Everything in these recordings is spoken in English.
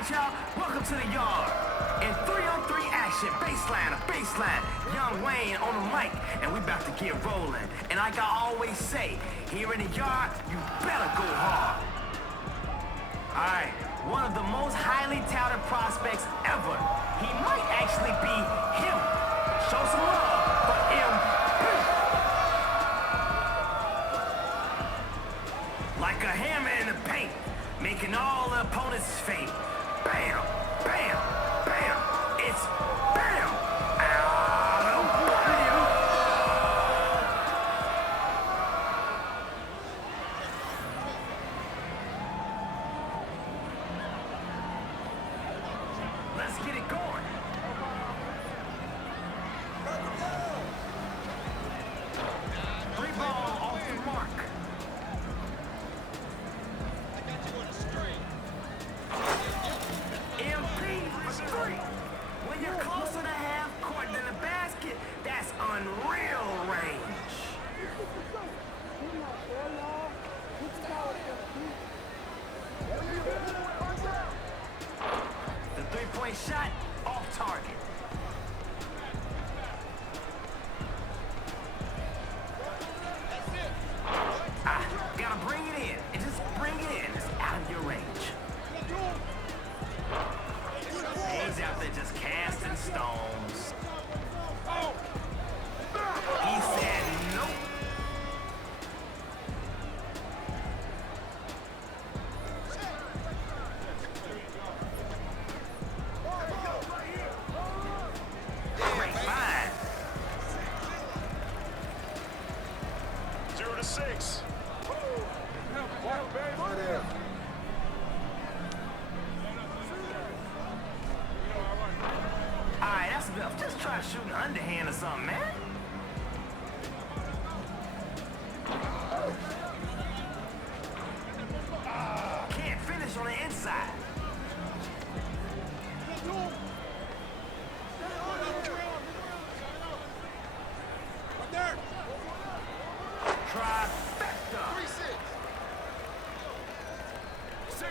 right, y'all, welcome to the yard. In 3-on-3 action, baseline, a baseline. Young Wayne on the mic, and we about to get rolling. And like I always say, here in the yard, you better go hard. Alright, one of the most highly touted prospects ever. He might actually be him. Show some love for MP. Like a hammer in the paint, making all the opponents faint. Bam, bam, bam. It's bam. Out of bam. Let's get it going. Three ball off the mark. MP for three. When you're closer to half court than the basket, that's unreal range. The three-point shot off target. Gotta bring it in. And just bring it in. It's out of your range. He's out there just casting stones. He said nope. Great find. 0-6. Alright, that's enough. Just try shooting underhand or something, man. Can't finish on the inside. Trifecta. 6-3.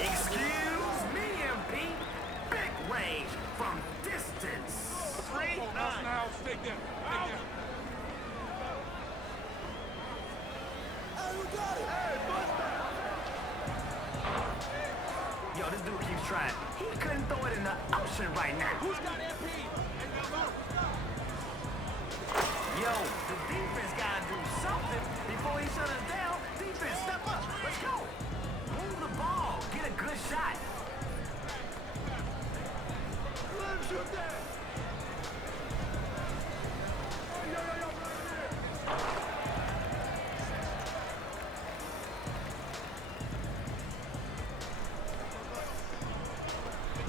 Excuse me, MP. Big range from distance. 3-9. Yo, this dude keeps trying. He couldn't throw it in the ocean right now. Who's got MP? Yo, the defense gotta do something before he shut us down. Defense, step up. Let's go. Move the ball. Get a good shot. Let him shoot that.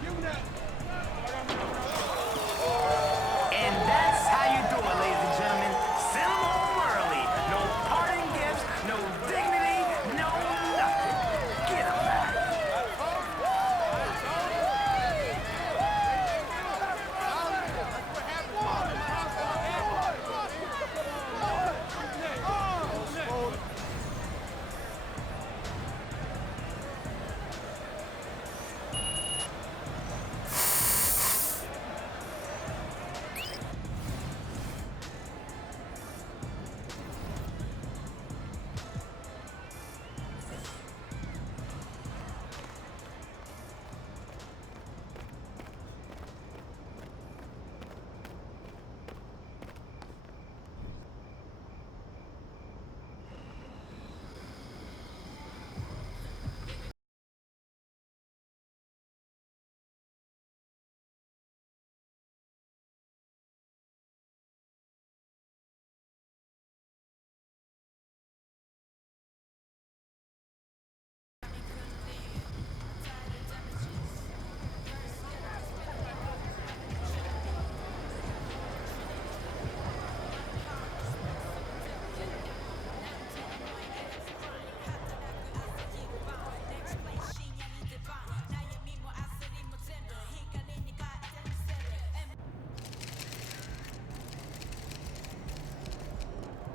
Give him that. And that's how you do it, ladies and gentlemen. Send them home early. No parting gifts, no dignity, no nothing. Get them back.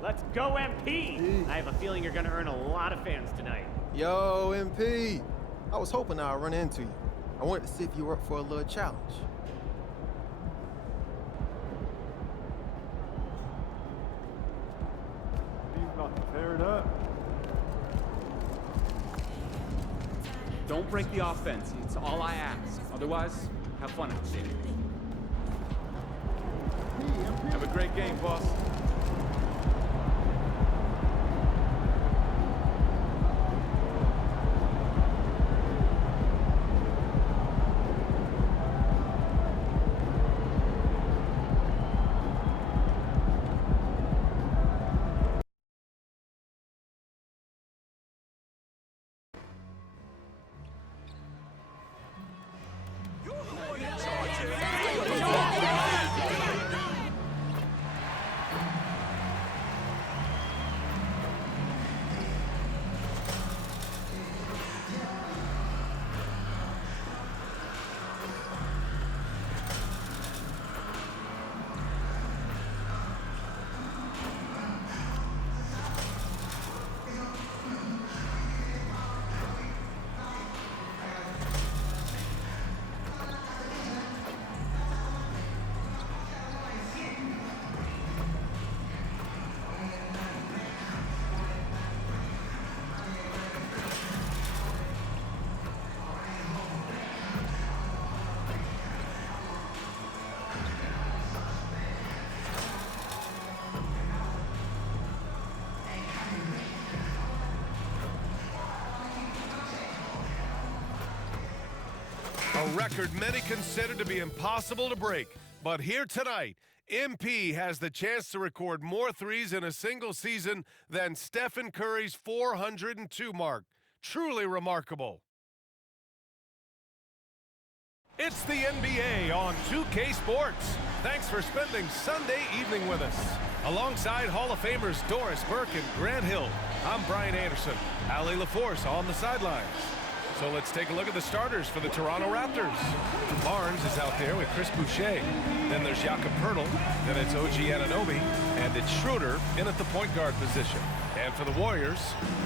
Let's go, MP! I have a feeling you're gonna earn a lot of fans tonight. Yo, MP. I was hoping I'd run into you. I wanted to see if you were up for a little challenge. He's about to tear it up. Don't break the offense. It's all I ask. Otherwise, have fun at the stadium. Have a great game, boss. A record many consider to be impossible to break. But here tonight, MP has the chance to record more threes in a single season than Stephen Curry's 402 mark. Truly remarkable. It's the NBA on 2K Sports. Thanks for spending Sunday evening with us. Alongside Hall of Famers Doris Burke and Grant Hill, I'm Brian Anderson. Allie LaForce on the sidelines. So let's take a look at the starters for the Toronto Raptors. Barnes is out there with Chris Boucher. Then there's Jakob Poeltl. Then it's OG Anunoby. And it's Schroeder in at the point guard position. And for the Warriors,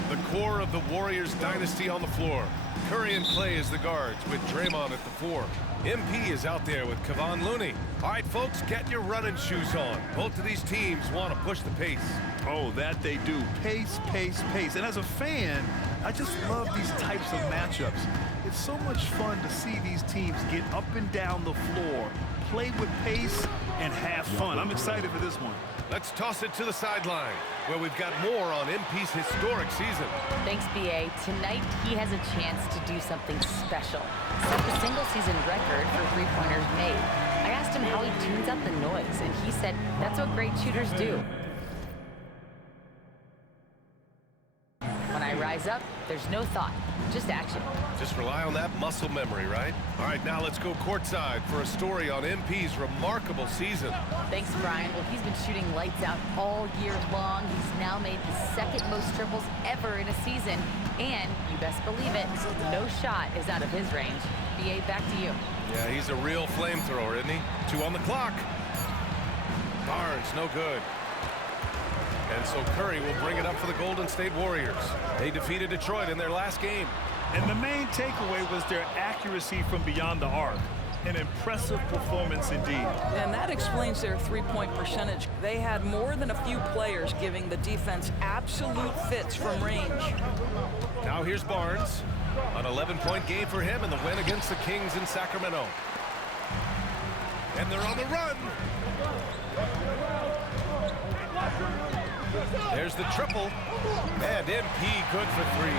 the core of the Warriors dynasty on the floor. Curry and Clay as the guards with Draymond at the 4. MP is out there with Kevon Looney. All right, folks, get your running shoes on. Both of these teams want to push the pace. Oh, that they do. Pace, pace, pace. And as a fan, I just love these types of matchups. It's so much fun to see these teams get up and down the floor, play with pace, and have fun. I'm excited for this one. Let's toss it to the sideline, where we've got more on MP's historic season. Thanks, BA. Tonight, he has a chance to do something special. Set the single-season record for three-pointers made. I asked him how he tunes out the noise, and he said that's what great shooters do. When I rise up, there's no thought, just action. Just rely on that muscle memory, right? All right, now let's go courtside for a story on MP's remarkable season. Thanks, Brian. Well, he's been shooting lights out all year long. He's now made the second most triples ever in a season. And, you best believe it, no shot is out of his range. BA, back to you. Yeah, he's a real flamethrower, isn't he? 2 on the clock. Barnes, no good. And so Curry will bring it up for the Golden State Warriors. They defeated Detroit in their last game. And the main takeaway was their accuracy from beyond the arc. An impressive performance indeed. And that explains their three-point percentage. They had more than a few players giving the defense absolute fits from range. Now here's Barnes. An 11-point game for him in the win against the Kings in Sacramento. And they're on the run. There's the triple. And MP good for 3.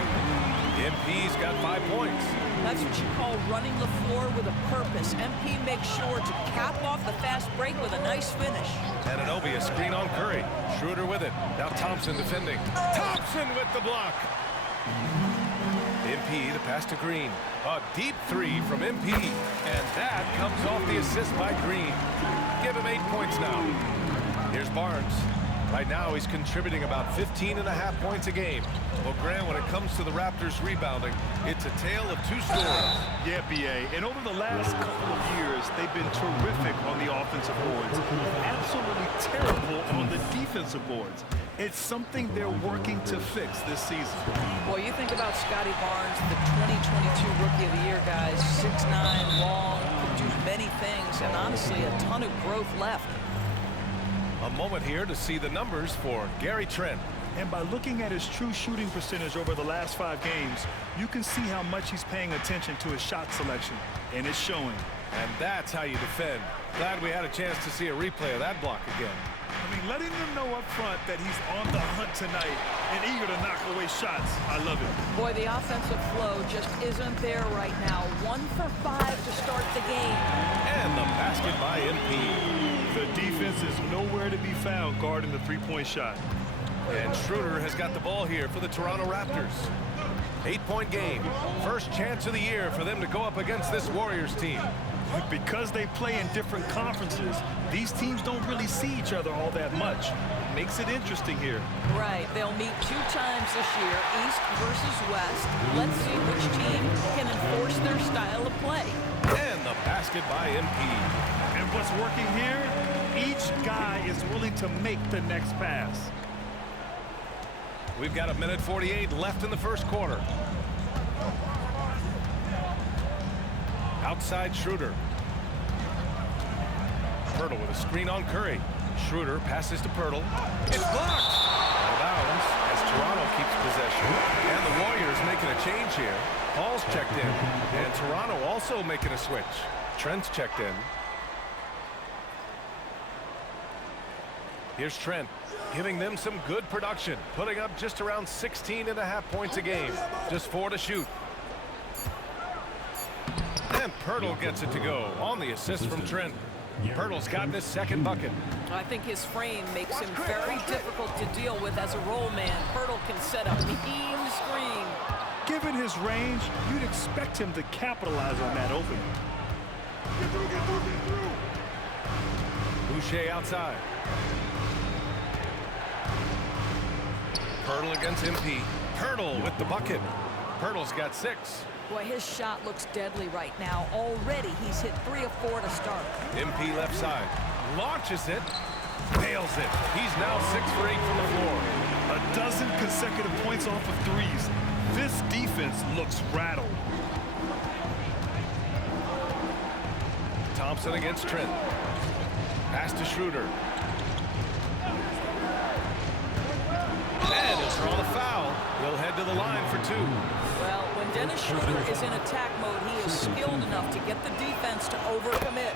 MP's got 5 points. That's what you call running the floor with a purpose. MP makes sure to cap off the fast break with a nice finish. Anunoby, a screen on Curry. Schroeder with it. Now Thompson defending. Thompson with the block. MP, the pass to Green. A deep 3 from MP. And that comes off the assist by Green. Give him 8 points now. Here's Barnes. Right now, he's contributing about 15.5 points a game. Well, Grant, when it comes to the Raptors rebounding, it's a tale of 2 stories. Yeah, BA. And over the last couple of years, they've been terrific on the offensive boards. Absolutely terrible on the defensive boards. It's something they're working to fix this season. Well, you think about Scotty Barnes, the 2022 Rookie of the Year, guys. 6'9", long, could do many things, and honestly, a ton of growth left. A moment here to see the numbers for Gary Trent. And by looking at his true shooting percentage over the last 5 games, you can see how much he's paying attention to his shot selection, and it's showing. And that's how you defend. Glad we had a chance to see a replay of that block again. I mean, letting them know up front that he's on the hunt tonight and eager to knock away shots. I love it. Boy, the offensive flow just isn't there right now. 1 for 5 to start the game. And the basket by MP. The defense is nowhere to be found guarding the three-point shot. And Schroeder has got the ball here for the Toronto Raptors. 8-point game. First chance of the year for them to go up against this Warriors team. Because they play in different conferences, these teams don't really see each other all that much. Makes it interesting here. Right, they'll meet 2 times this year, East versus West. Let's see which team can enforce their style of play. And the basket by MP. And what's working here? Each guy is willing to make the next pass. We've got 1:48 left in the first quarter. Outside Schroeder. Pirtle with a screen on Curry. Schroeder passes to Pirtle. It's blocked. Out of bounds as Toronto keeps possession. And the Warriors making a change here. Paul's checked in. And Toronto also making a switch. Trent's checked in. Here's Trent, giving them some good production, putting up just around 16.5 points a game. Just 4 to shoot. And Pirtle gets it to go on the assist from Trent. Pirtle's gotten his second bucket. I think his frame makes him very difficult to deal with as a roll man. Pirtle can set a mean screen. Given his range, you'd expect him to capitalize on that opening. Boucher outside. Pirtle against MP. Pirtle with the bucket. Pirtle's got 6. Boy, his shot looks deadly right now. Already, he's hit 3 of 4 to start. MP left side. Launches it. Nails it. He's now 6 for 8 from the floor. A dozen consecutive points off of threes. This defense looks rattled. Thompson against Trent. Pass to Schroeder. And he'll draw the foul. They'll head to the line for 2. Well, when Dennis Schroeder is in attack mode, he is skilled enough to get the defense to overcommit.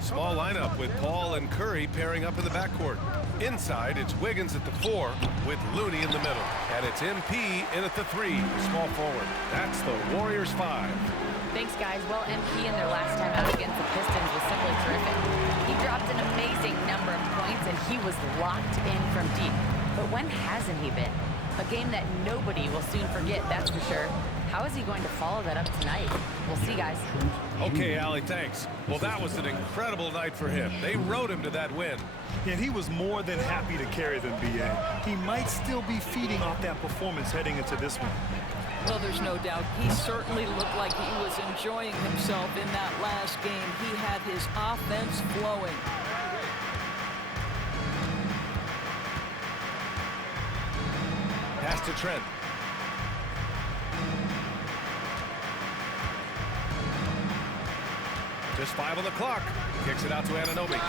Small lineup with Paul and Curry pairing up in the backcourt. Inside, it's Wiggins at the 4 with Looney in the middle. And it's MP in at the 3, small forward. That's the Warriors 5. Thanks, guys. Well, MP in their last time out against the Pistons was simply terrific. He dropped an amazing number of points, and he was locked in from deep. But when hasn't he been? A game that nobody will soon forget, that's for sure. How is he going to follow that up tonight? We'll see, guys. Okay, Allie, thanks. Well, that was an incredible night for him. They rode him to that win. And he was more than happy to carry them, B.A. He might still be feeding off that performance heading into this one. Well, there's no doubt. He certainly looked like he was enjoying himself in that last game. He had his offense flowing. Pass to Trent. Just 5 on the clock. Kicks it out to Anunoby.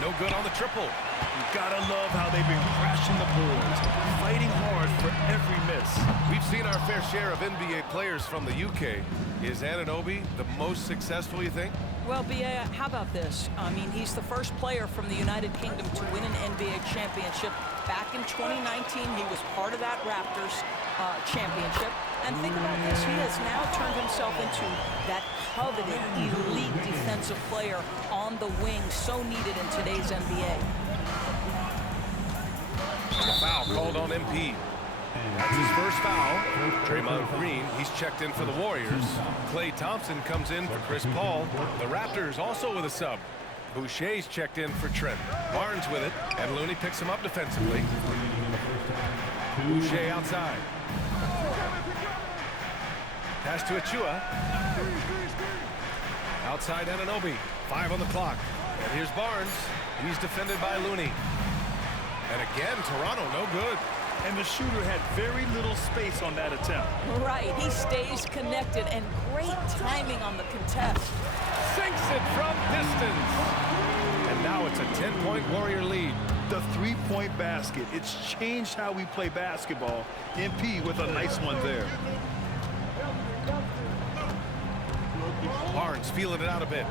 No good on the triple. You gotta love how they've been crashing the boards, fighting hard for every miss. We've seen our fair share of NBA players from the UK. Is Anunoby the most successful, you think? Well, B.A., how about this? I mean, he's the first player from the United Kingdom to win an NBA championship. Back in 2019, he was part of that Raptors championship. And think about this, he has now turned himself into that coveted elite defensive player on the wing, so needed in today's NBA. A foul called on MP. That's his first foul. Draymond Green, he's checked in for the Warriors. Klay Thompson comes in for Chris Paul. The Raptors also with a sub. Boucher's checked in for Trent. Barnes with it, and Looney picks him up defensively. Boucher outside. Pass to Achua. Outside Anunoby. 5 on the clock. And here's Barnes. He's defended by Looney. And again, Toronto no good. And the shooter had very little space on that attempt. Right, he stays connected, and great timing on the contest. Sinks it from distance. And now it's a 10-point Warrior lead. The three-point basket. It's changed how we play basketball. MP with a nice one there. Barnes feeling it out a bit.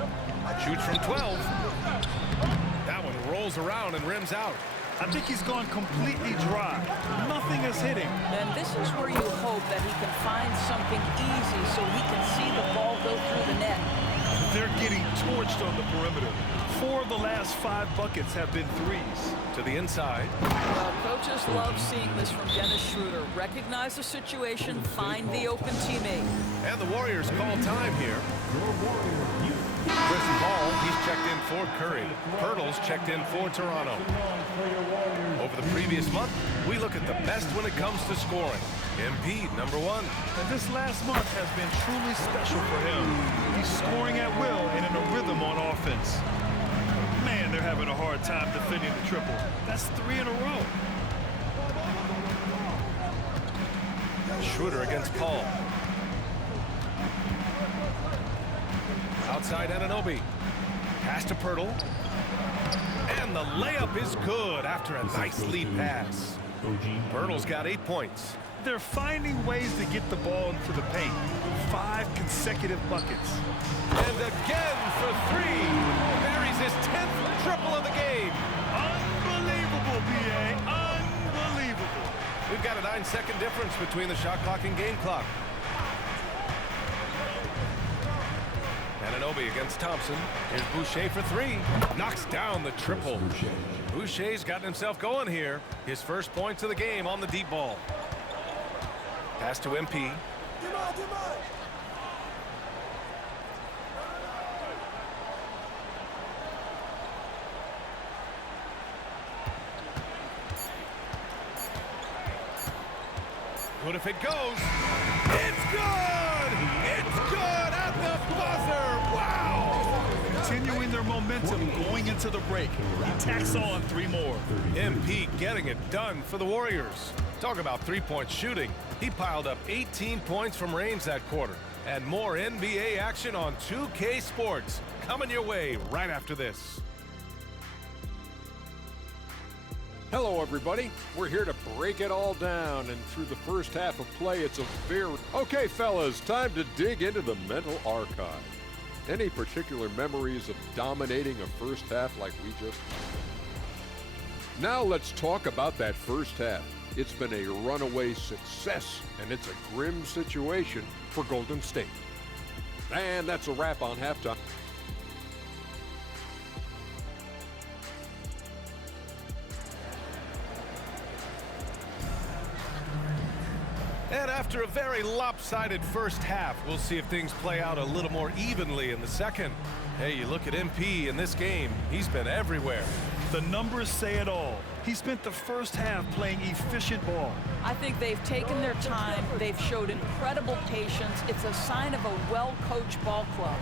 Shoots from 12. That one rolls around and rims out. I think he's gone completely dry. Nothing is hitting. And this is where you hope that he can find something easy so he can see the ball go through the net. They're getting torched on the perimeter. 4 of the last 5 buckets have been threes. To the inside. Well, coaches love seeing this from Dennis Schroeder. Recognize the situation, find the open teammate. And the Warriors call time here. Chris Paul, he's checked in for Curry. Pirtle's checked in for Toronto. Over the previous month, we look at the best when it comes to scoring. MP, number 1. And this last month has been truly special for him. He's scoring at will and in a rhythm on offense. Man, they're having a hard time defending the triple. That's 3 in a row. Schroeder against Paul. Outside Anunoby. Pass to Pirtle. And the layup is good after a nice lead pass. Pirtle's got 8 points. They're finding ways to get the ball into the paint. 5 consecutive buckets. And again for 3. Buries his 10th triple of the game. Unbelievable, PA. Unbelievable. We've got a 9-second difference between the shot clock and game clock. Anunoby against Thompson. Here's Boucher for 3. Knocks down the triple. Boucher's gotten himself going here. His first points of the game on the deep ball. Pass to MP. Good if it goes. It's good! It's good at the buzzer! Wow! Continuing their momentum going into the break. He tacks on 3 more. MP getting it done for the Warriors. Talk about three-point shooting. He piled up 18 points from range that quarter. And more NBA action on 2K Sports coming your way right after this. Hello, everybody. We're here to break it all down, and through the first half of play, it's a very... Okay, fellas, time to dig into the mental archive. Any particular memories of dominating a first half like we just... Now let's talk about that first half. It's been a runaway success, and it's a grim situation for Golden State. And that's a wrap on halftime. And after a very lopsided first half, we'll see if things play out a little more evenly in the second. Hey, you look at MP in this game, he's been everywhere. The numbers say it all. He spent the first half playing efficient ball. I think they've taken their time. They've showed incredible patience. It's a sign of a well-coached ball club.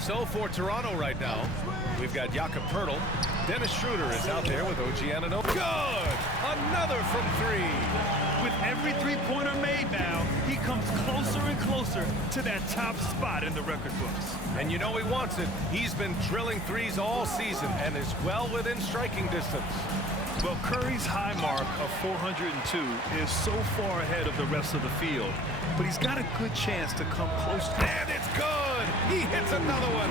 So for Toronto right now, we've got Jakob Pirtle. Dennis Schroeder is out there with OG Anunoby. Good! Another from 3. With every three-pointer made now, he comes closer and closer to that top spot in the record books. And you know he wants it. He's been drilling threes all season and is well within striking distance. Well, Curry's high mark of 402 is so far ahead of the rest of the field, but he's got a good chance to come close to it. And it's good! He hits another one!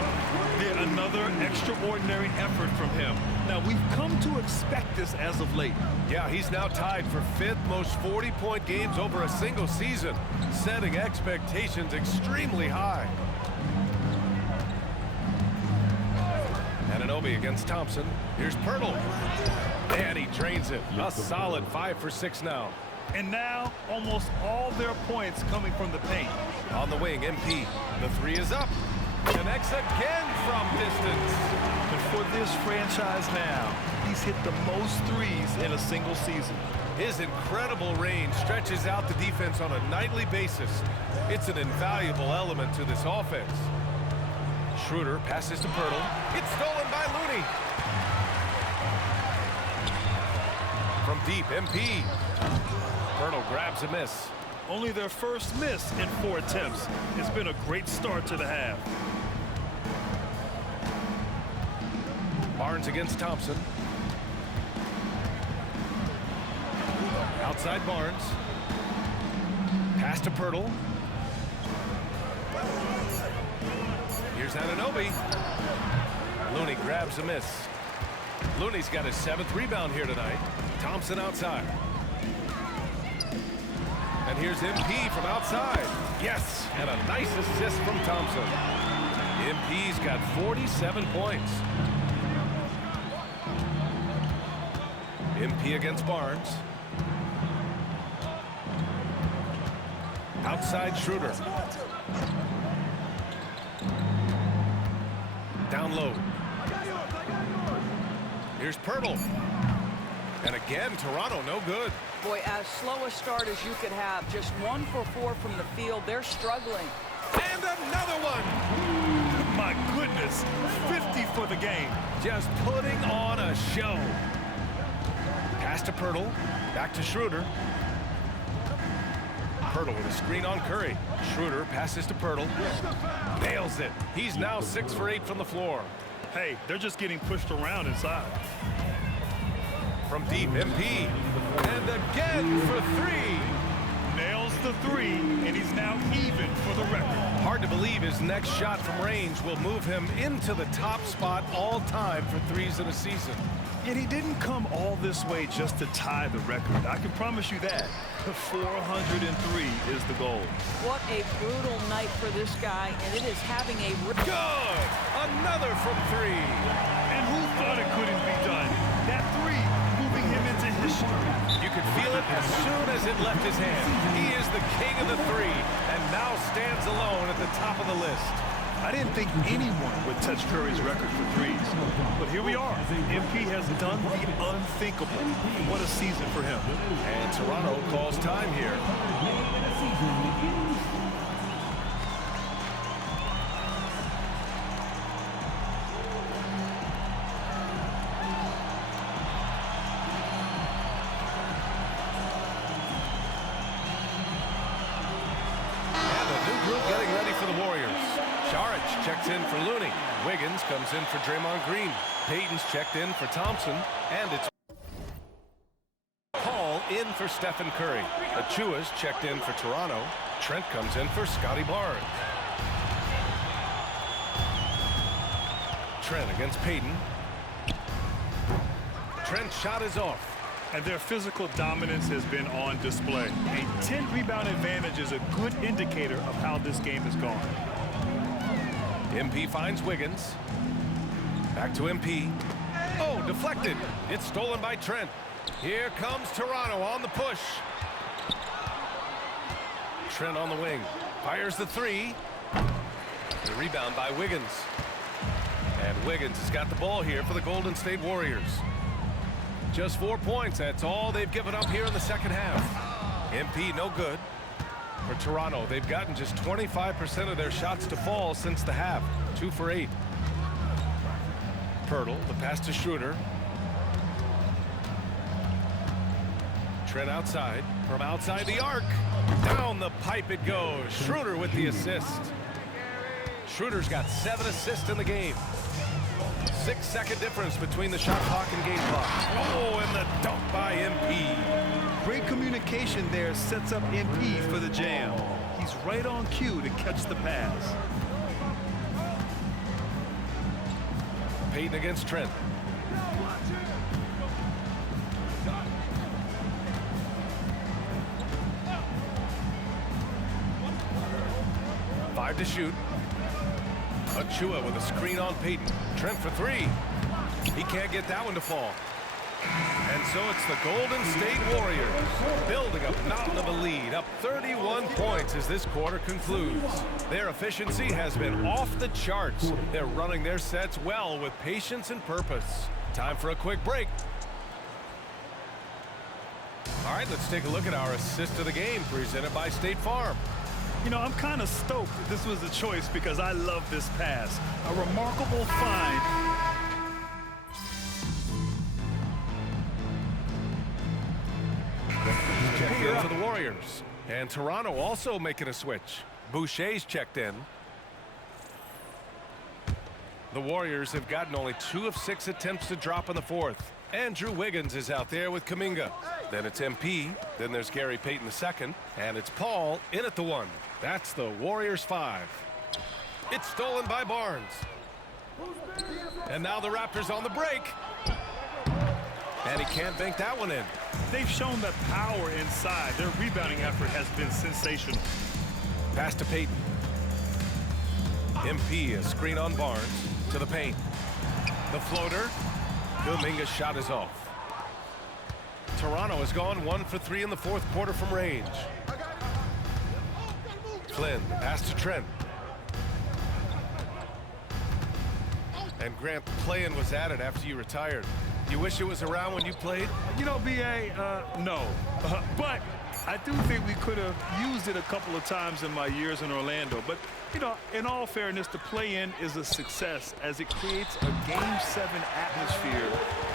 Yeah, another extraordinary effort from him. Now, we've come to expect this as of late. Yeah, he's now tied for 5th most 40-point games over a single season, setting expectations extremely high. Anunoby against Thompson. Here's Pirtle. And he drains it. A solid 5 for 6 now. And now, almost all their points coming from the paint. On the wing, MP. The 3 is up. Connects again from distance. The for this franchise now. He's hit the most threes in a single season. His incredible range stretches out the defense on a nightly basis. It's an invaluable element to this offense. Schroeder passes to Pirtle. It's stolen by Looney. From deep, MP. Pirtle grabs a miss. Only their first miss in 4 attempts. It's been a great start to the half. Barnes against Thompson. Outside Barnes. Pass to Pirtle. Here's Anunoby. Looney grabs a miss. Looney's got his 7th rebound here tonight. Thompson outside. And here's MP from outside. Yes, and a nice assist from Thompson. MP's got 47 points. MP against Barnes. Outside Schroeder. Down low. Here's Pirtle. And again, Toronto no good. Boy, as slow a start as you could have. Just 1 for 4 from the field. They're struggling. And another one. My goodness, 50 for the game. Just putting on a show. Pass to Pirtle. Back to Schroeder. Pirtle with a screen on Curry. Schroeder passes to Pirtle. Nails it. He's now 6 for 8 from the floor. Hey, they're just getting pushed around inside. From deep, MP. And again for 3. Nails the 3, and he's now even for the record. Hard to believe his next shot from range will move him into the top spot all time for threes in a season. Yet he didn't come all this way just to tie the record. I can promise you that. 403 is the goal. What a brutal night for this guy, and it is having a... Good! Another from 3. And who thought it couldn't be done? That 3 moving him into history. You could feel it as soon as it left his hand. He is the king of the 3 and now stands alone at the top of the list. I didn't think anyone would touch Curry's record for threes. But here we are. MP has done the unthinkable. What a season for him. And Toronto calls time here. And a new group getting ready for the Warriors. Saric checks in for Looney. Wiggins comes in for Draymond Green. Payton's checked in for Thompson. And it's Paul in for Stephen Curry. Achua's checked in for Toronto. Trent comes in for Scotty Barnes. Trent against Payton. Trent's shot is off. And their physical dominance has been on display. A 10-rebound advantage is a good indicator of how this game has gone. MP finds Wiggins. Back to MP. Oh, deflected. It's stolen by Trent. Here comes Toronto on the push. Trent on the wing. Fires the 3. The rebound by Wiggins. And Wiggins has got the ball here for the Golden State Warriors. Just 4 points. That's all they've given up here in the second half. MP no good. For Toronto, they've gotten just 25% of their shots to fall since the half. 2 for 8. Pirtle, the pass to Schroeder. Trent outside. From outside the arc. Down the pipe it goes. Schroeder with the assist. Schroeder's got 7 assists in the game. 6-second difference between the shot clock and game clock. Oh, and the dunk by MP. Great communication there sets up MP for the jam. He's right on cue to catch the pass. Payton against Trent. Five to shoot. Achua with a screen on Payton. Trent for 3. He can't get that one to fall. And so it's the Golden State Warriors building a mountain of a lead, up 31 points as this quarter concludes. Their efficiency has been off the charts. They're running their sets well with patience and purpose. Time for a quick break. All right, let's take a look at our assist of the game presented by State Farm. You know, I'm kind of stoked that this was a choice because I love this pass. A remarkable find. Checked in for the Warriors. And Toronto also making a switch. Boucher's checked in. The Warriors have gotten only 2 of 6 attempts to drop in the fourth. Andrew Wiggins is out there with Kuminga. Then it's MP. Then there's Gary Payton II. And it's Paul in at the 1. That's the Warriors 5. It's stolen by Barnes. And now the Raptors on the break. And he can't bank that one in. They've shown the power inside. Their rebounding effort has been sensational. Pass to Payton. MP, a screen on Barnes to the paint. The floater. Kuminga's shot is off. Toronto has gone 1 for 3 in the fourth quarter from range. Flynn, pass to Trent. And Grant, playing was added after you retired. You wish it was around when you played? You know, B.A., no. But I do think we could have used it a couple of times in my years in Orlando. But, you know, in all fairness, the play-in is a success as it creates a Game 7 atmosphere.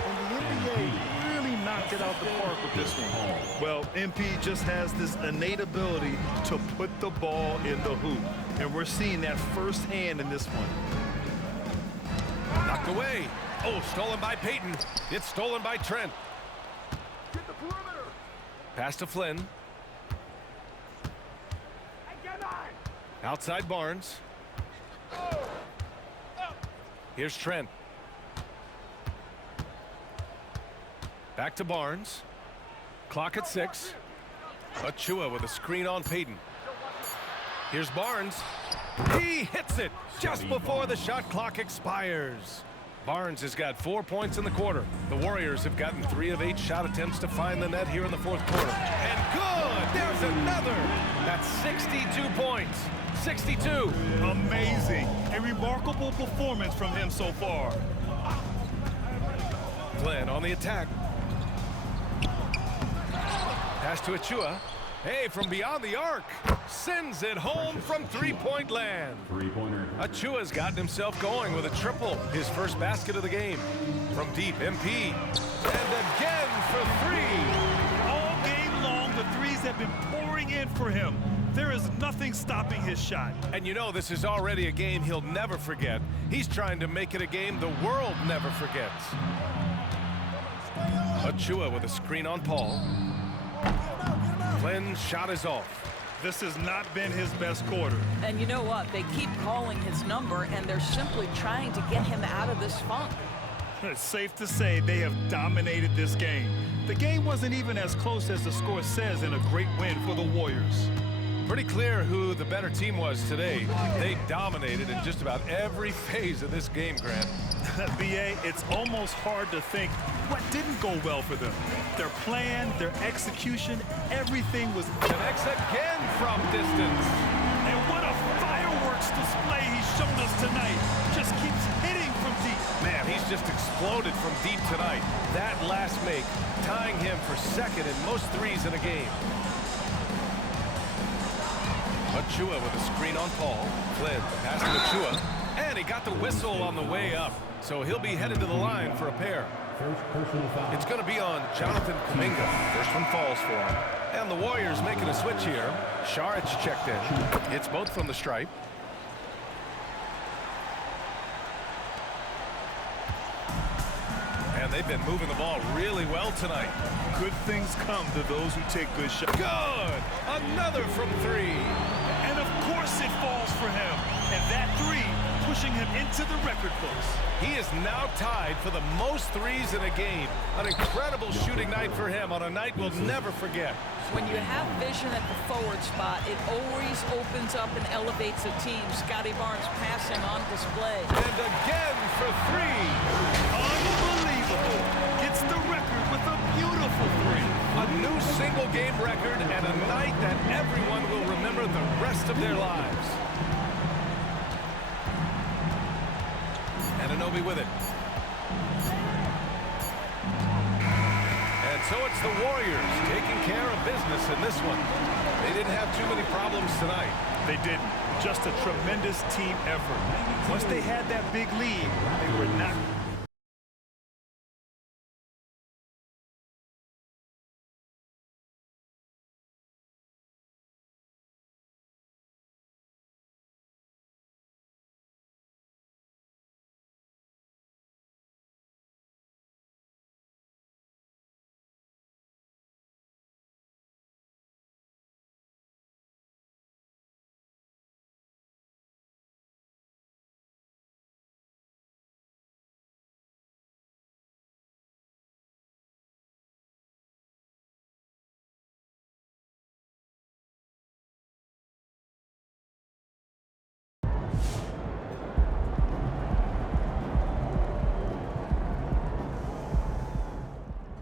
And the NBA really knocked it out the park with this one. Well, MP just has this innate ability to put the ball in the hoop. And we're seeing that firsthand in this one. Knocked away. Oh, stolen by Payton. It's stolen by Trent. Pass to Flynn. Outside Barnes. Here's Trent. Back to Barnes. Clock at 6. Achua with a screen on Payton. Here's Barnes. He hits it just before the shot clock expires. Barnes has got 4 points in the quarter. The Warriors have gotten 3 of 8 shot attempts to find the net here in the fourth quarter. And good! There's another! That's 62 points. 62. Amazing. A remarkable performance from him so far. Flynn on the attack. Pass to Achua. Hey, from beyond the arc. Sends it home from three-point land. Achua's gotten himself going with a triple. His first basket of the game. From deep, MP. And again for 3. All game long, the threes have been pouring in for him. There is nothing stopping his shot. And you know this is already a game he'll never forget. He's trying to make it a game the world never forgets. Achua with a screen on Paul. Flynn's shot is off. This has not been his best quarter. And you know what? They keep calling his number, and they're simply trying to get him out of this funk. It's safe to say they have dominated this game. The game wasn't even as close as the score says in a great win for the Warriors. Pretty clear who the better team was today. They dominated in just about every phase of this game, Grant. B.A., it's almost hard to think what didn't go well for them. Their plan, their execution, everything was... Connects again from distance. And what a fireworks display he's shown us tonight. Just keeps hitting from deep. Man, he's just exploded from deep tonight. That last make, tying him for second in most threes in a game. Achua with a screen on Paul. Flynn pass to Achua. And he got the whistle on the way up. So he'll be headed to the line for a pair. It's going to be on Jonathan Kuminga. First one falls for him. And the Warriors making a switch here. Saric checked in. It's both from the stripe. And they've been moving the ball really well tonight. Good things come to those who take good shots. Good! Another from 3. And of course it falls for him. And that 3 pushing him into the record books. He is now tied for the most threes in a game. An incredible shooting night for him on a night we'll never forget. When you have vision at the forward spot, it always opens up and elevates a team. Scotty Barnes passing on display. And again for 3. Unbelievable. Gets the record the rest of their lives. Ananobi with it. And so it's the Warriors taking care of business in this one. They didn't have too many problems tonight. They didn't. Just a tremendous team effort. Once they had that big lead, they were not.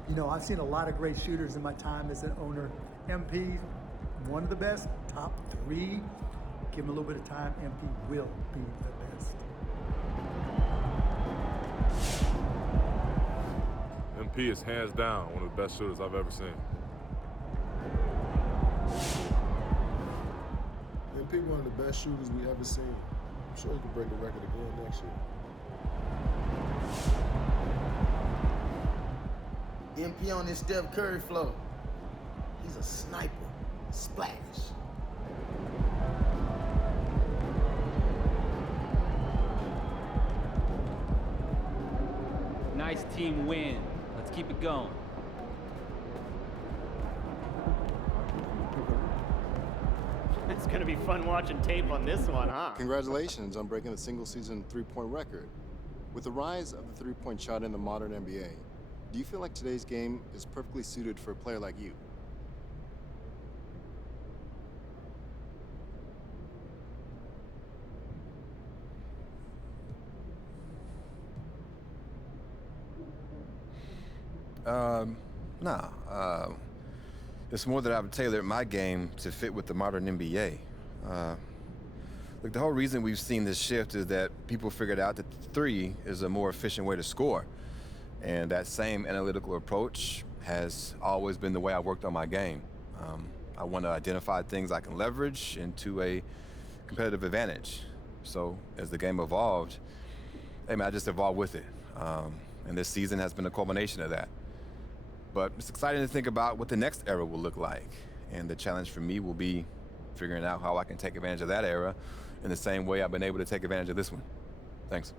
You know, I've seen a lot of great shooters in my time as an owner. MP, one of the best, top 3. Give him a little bit of time, MP will be the best. MP is hands down one of the best shooters I've ever seen. MP one of the best shooters we ever seen. I'm sure he can break the record again next year. MP on this Steph Curry flow. He's a sniper. Splash. Nice team win. Let's keep it going. It's going to be fun watching tape on this one, huh? Congratulations on breaking the single-season three-point record. With the rise of the three-point shot in the modern NBA, do you feel like today's game is perfectly suited for a player like you? It's more that I've tailored my game to fit with the modern NBA. Look, the whole reason we've seen this shift is that people figured out that the 3 is a more efficient way to score. And that same analytical approach has always been the way I worked on my game. I want to identify things I can leverage into a competitive advantage. So as the game evolved, I just evolved with it. And this season has been a culmination of that. But it's exciting to think about what the next era will look like. And the challenge for me will be figuring out how I can take advantage of that era in the same way I've been able to take advantage of this one. Thanks.